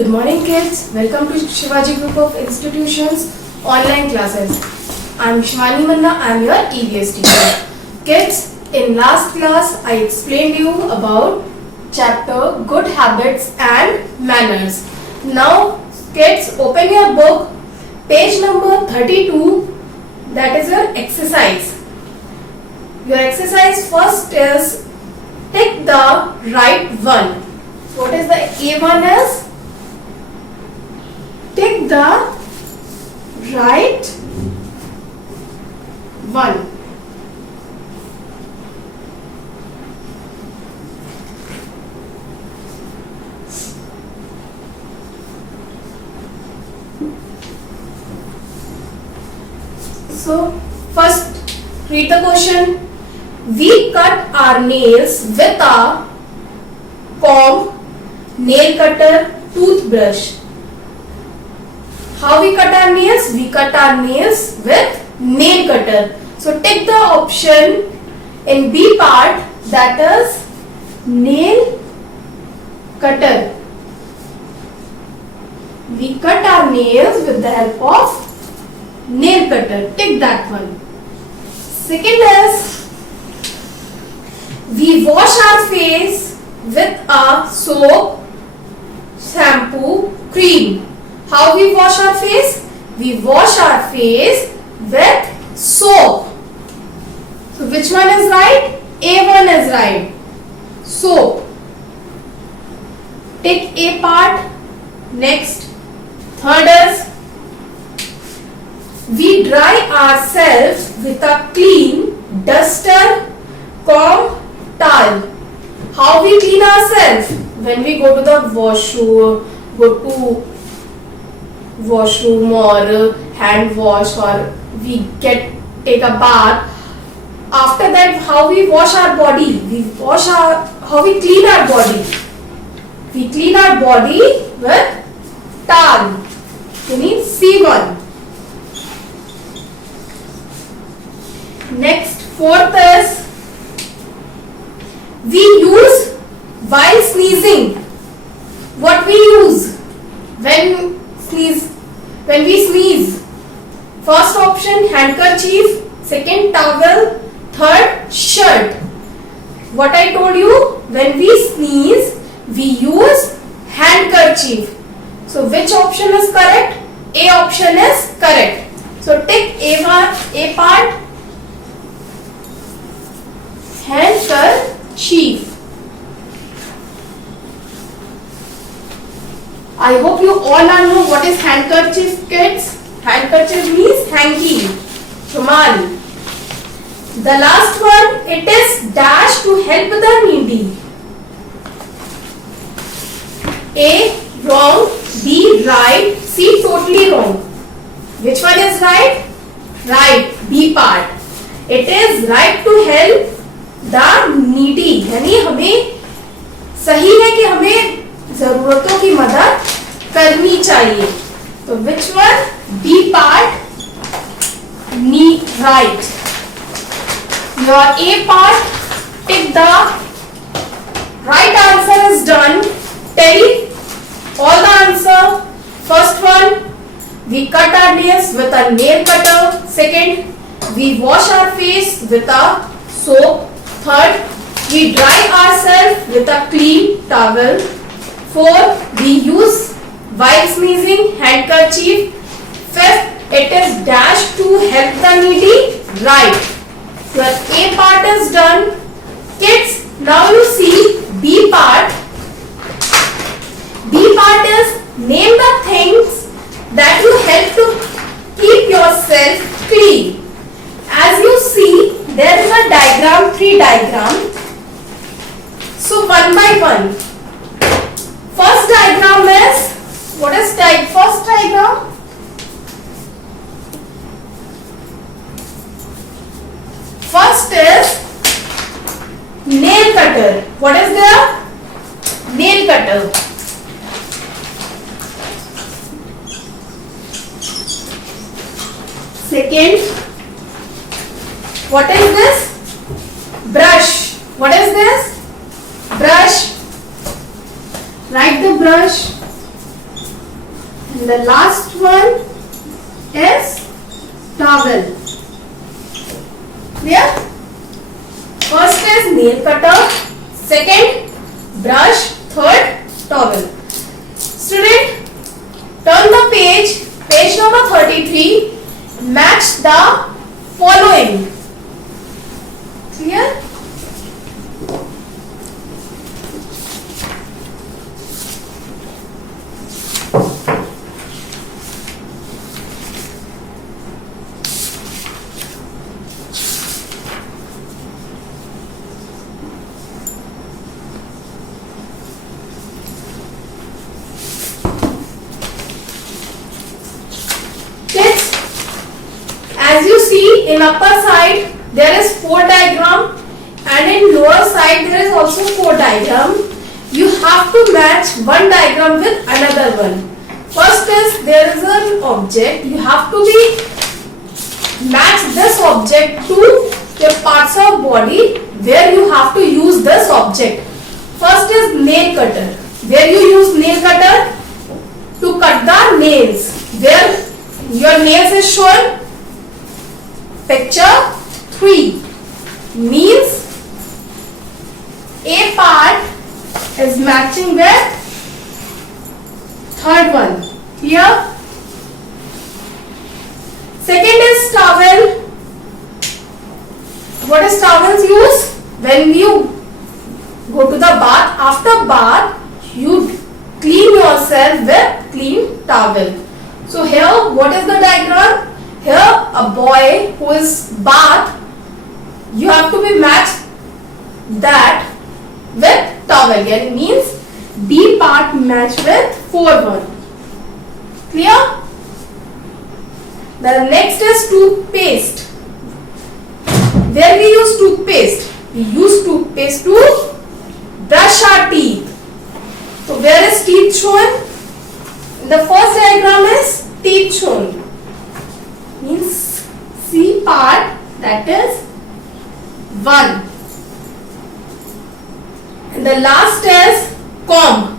Good morning kids, welcome to Shivaji Group of Institutions online classes. I am Shivani Manna, I am your EVS teacher. Kids, in last class I explained you about chapter Good Habits and Manners. Now kids, open your book, page number 32, that is your exercise. Your exercise first is tick the right one. What is the A1 is? Tick the right one. So, first read the question. We cut our nails with a comb, nail cutter, toothbrush. How we cut our nails? We cut our nails with nail cutter. So take the option in B part, that is nail cutter. We cut our nails with the help of nail cutter. Take that one. Second is we wash our face with a soap, shampoo, cream. How we wash our face? We wash our face with soap. So which one is right? A1 is right. Soap. Take A part. Next. Third is we dry ourselves with a clean duster, comb, towel. How we clean ourselves? When we go to the washroom or hand wash, or we take a bath. After that, how we wash our body? How we clean our body? We clean our body with towel. You need C1. Next, fourth is we use while sneezing. What we use when we sneeze? First option handkerchief, second towel, third shirt. What I told you, when we sneeze we use handkerchief. So which option is correct? A option is correct. So tick A1, A part, handkerchief. I hope you all know what is handkerchief, kids. Handkerchief means hanky, rumal. The last one, it is dash to help the needy. A wrong, B right, C totally wrong. Which one is right? Right, B part. It is right to help the needy. यानी हमें सही है कि हमें जरूरतों की मदद करनी चाहिए. तो which one? B part, right. Your A part, tick the right answer is done. Tell all the answer. First one, we cut our nails with a nail cutter. Second, we wash our face with a soap. Third, we dry ourselves with a clean towel. Fourth, we use while sneezing handkerchief. Fifth, it is dash to help the needy. Right. Your A part is done. Kids, now you see B part. B part is name the things that you help to keep yourself clean. As you see, there is a diagram, 3 diagrams. So one by one. First diagram is, what is first diagram? First is nail cutter. What is there? Nail cutter. Second, what is this? Brush. What is this? Brush. Write the brush. The last one is towel. Clear? First is nail cutter, second brush, third towel. Student, turn the page number 33. Match the following. Clear? As you see, in upper side there is 4 diagram and in lower side there is also 4 diagram. You have to match one diagram with another one. First is there is an object. You have to match this object to the parts of body where you have to use this object. First is nail cutter. Where you use nail cutter? To cut the nails. Where your nails is shown? Picture 3 means a part is matching with third one. Here, second is towel. What is towels use? When you go to the bath, after bath you clean yourself with clean towel. So here, what is the diagram? Here, a boy who is bath, you have to be matched that with towel. It means B part match with 4-1. Clear? The next is toothpaste. Where we use toothpaste? We use toothpaste to brush our teeth. So where is teeth shown? The first diagram is teeth shown. Means C part, that is 1. And the last is comb.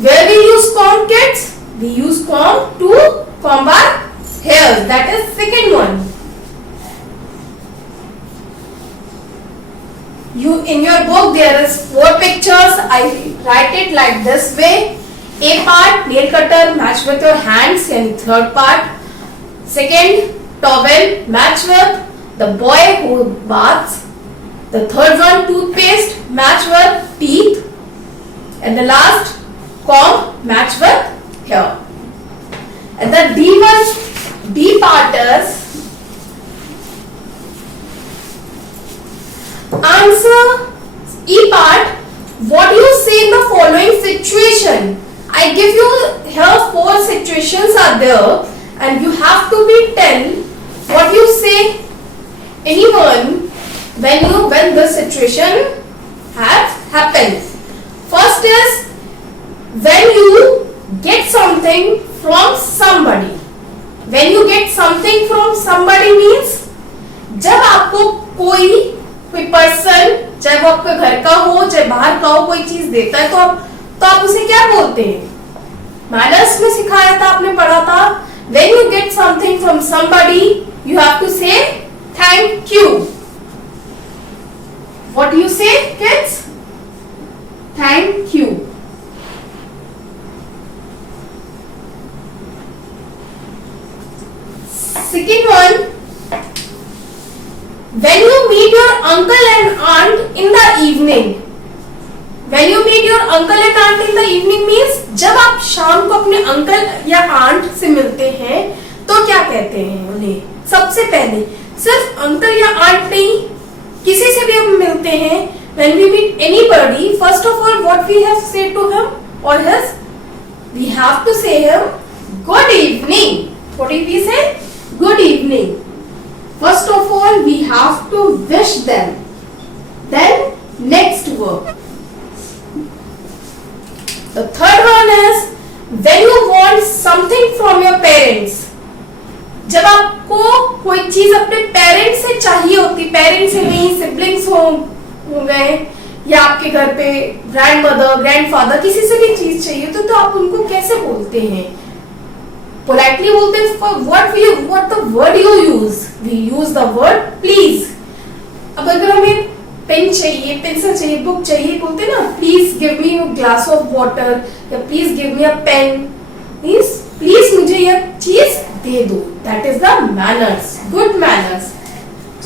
Where we use comb, kids? We use comb to comb our hairs. That is second one. In your book there is 4 pictures. I write it like this way. A part, nail cutter, match with your hands, and third part. Second, towel, match with the boy who baths. The third one, toothpaste, match with teeth. And the last, comb, match with hair. And the D part is answer E part. What do you say in the following situation? I give you here 4 situations are there. And you have to be tell what you say anyone when the situation has happened. First is when you get something from somebody. When you get something from somebody means जब आपको कोई person, चाहे वो आपके घर का हो चाहे बाहर का हो, कोई चीज देता है तो आप उसे क्या बोलते हैं? मैनर्स में सिखाया था, आपने पढ़ा था. When you get something from somebody, you have to say thank you. What do you say, kids? Thank you. Second one, when you meet your uncle and aunt in the evening. When you meet your uncle and aunt in the evening means जब आप शाम को अपने uncle या aunt से मिलते हैं तो क्या कहते हैं उन्हें? सबसे पहले सिर्फ अंकल या आंट नहीं, किसी से भी हम मिलते हैं. When we meet anybody, first of all, what we have to say to him or his? We have to say him good evening. What do we say? Good evening. First of all, we have to wish them. Then next word. The third one is when you want something from your parents. जब आपको कोई चीज अपने parents से चाहिए होती, parents से नहीं, सिबलिंग्स हो गए या आपके घर पे ग्रैंड मदर, ग्रैंडफादर, किसी से भी चीज चाहिए तो आप उनको कैसे बोलते हैं? politely बोलते हैं what the word you use? We use the word please. अब अगर हमें पेन चाहिए, पेंसिल चाहिए, बुक चाहिए, बोलते हैं ना please give me a glass of water या please give me a pen, means please मुझे यह चीज दे दो. That is the manners, good manners.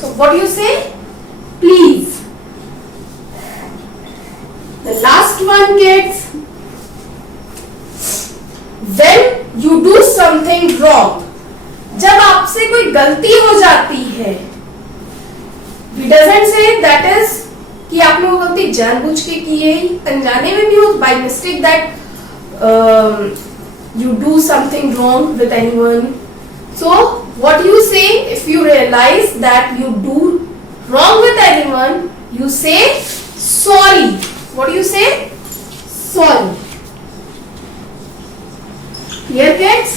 So what you say? Please. The last one kids, when you do something wrong, जब आपसे कोई गलती हो जाती है, we doesn't say that is कि आपने वो गलती जानबूझ के की है, अनजाने में भी हो, by mistake that you do something wrong with anyone. So what you say if you realize that you do wrong with anyone, you say sorry. What do you say? Sorry. Clear kids?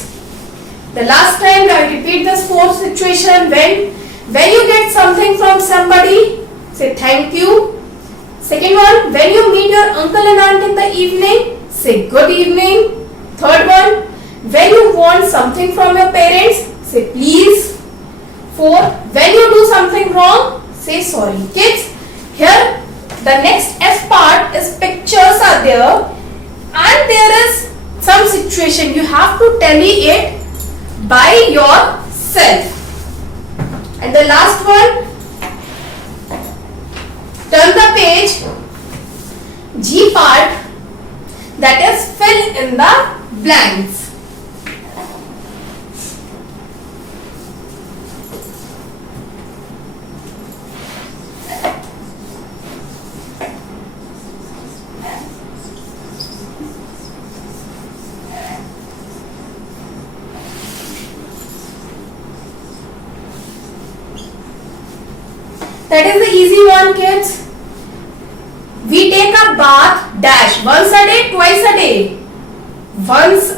The last time I repeat this fourth situation. When you get something from somebody, say thank you. Second one, when you meet your uncle and aunt in the evening, say good evening. Third one, when you want something from your parents, say please. Fourth, when you do something wrong, say sorry. Kids, here the next F part is pictures are there and there is some situation. You have to tally it by yourself. And the last one, turn the page, G part, that is fill in the blanks. That is the easy one, kids. We take a bath dash once a day, twice a day. Once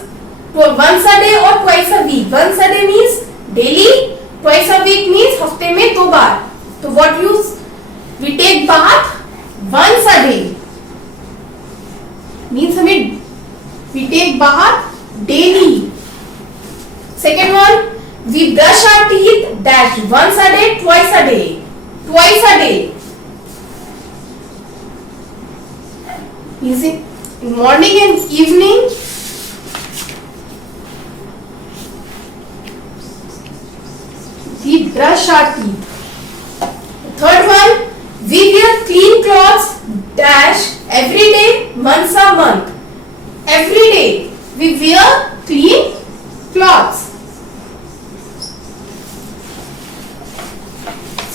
a day or twice a week. Once a day means daily, twice a week means हफ्ते में 2 बार. तो what use? We take bath once a day. Means हमें we take bath daily. Second one, we brush our teeth dash once a day, twice a day. Twice a day. Easy. Morning and evening. We brush our teeth. Third one, we wear clean clothes dash every day, once a month. Every day we wear clean clothes.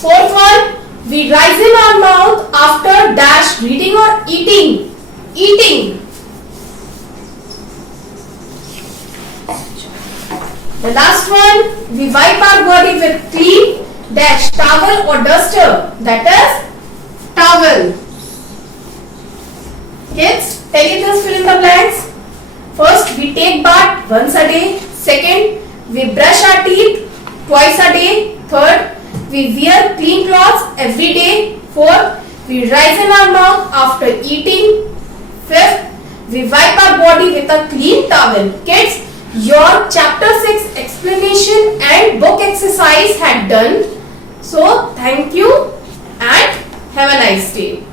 Fourth one, we rise in our mouth after dash reading or eating. Eating. The last one, we wipe our body with clean dash towel or duster. That is towel. Kids, take it as fill in the blanks. First, we take bath once a day. Second, we brush our teeth twice a day. Third, we wear clean clothes every day. Fourth, we rise in our mouth after eating. Fifth, we wipe our body with a clean towel. Kids, your chapter 6 explanation and book exercise had done. So, thank you and have a nice day.